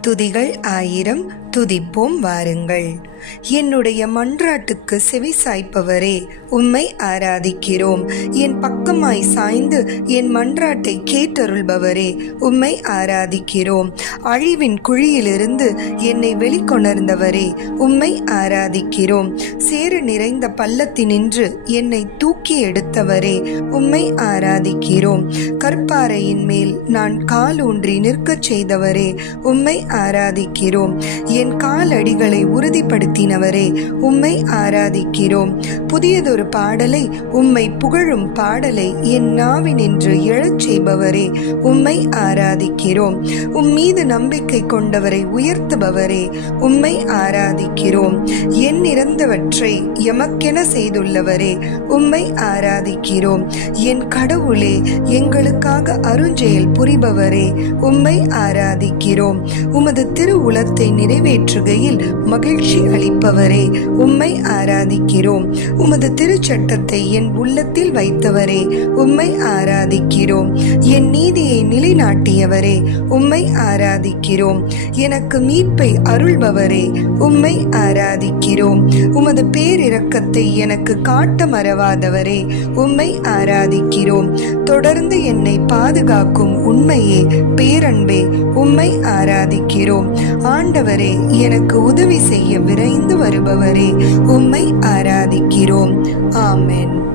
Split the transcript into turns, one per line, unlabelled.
துதிகள் ஆயிரம். துதிப்போம் வாருங்கள். என்னுடைய மன்றாட்டுக்கு செவி சாய்ப்பவரே உம்மை ஆராதிக்கிறோம். என் பக்கமாய் சாய்ந்து என் மன்றாட்டை கேட்டருள்பவரே உம்மை ஆராதிக்கிறோம். அழிவின் குழியிலிருந்து என்னை வெளிக்கொணர்ந்தவரே உம்மை ஆராதிக்கிறோம். சேறு நிறைந்த பள்ளத்தினின்று என்னை தூக்கி எடுத்தவரே உம்மை ஆராதிக்கிறோம். கற்பாறையின் மேல் நான் காலூன்றி நிற்கச் செய்தவரே உம்மை ஆராதிக்கிறோம். என் காலடிகளை உறுதிப்படுத்தினவரே உம்மை ஆராதிக்கிறோம். புதியதொரு பாடலை உம்மை புகழும் பாடலை என் நாவினின்று எழச் செய்பவரே உம்மை ஆராதிக்கிறோம். உம் மீது நம்பிக்கை கொண்டவரை உயர்த்துபவரே உம்மை ஆராதிக்கிறோம். என் இறந்தவற்றை எமக்கென செய்துள்ளவரே உம்மை ஆராதிக்கிறோம். என் கடவுளே எங்களுக்காக அருஞ்செயல் புரிபவரே உம்மை ஆராதிக்கிறோம். உமது திருவுளத்தை நிறைவேற்றுகையில் மகிழ்ச்சி அளிப்பவரே உம்மை ஆராதிக்கிறோம். உமது திருச்சட்டத்தை என் உள்ளத்தில் வைத்தவரே உம்மை ஆராதிக்கிறோம். என் நீதியை நிலைநாட்டியவரே உம்மை ஆராதிக்கிறோம். எனக்கு மீட்பை அருள்பவரே உம்மை ஆராதிக்கிறோம். உமது பேரிரக்கத்தை எனக்கு காட்ட மறவாதவரே உம்மை ஆராதிக்கிறோம். தொடர்ந்து என்னை பாதுகாக்கும் உண்மையே பேரன்பே உம்மை ஆராதிக்கிறோம். ஆண்டவரே எனக்கு உதவி செய்ய விரைந்து வருபவரே உம்மை ஆராதிக்கிறோம். ஆமென்.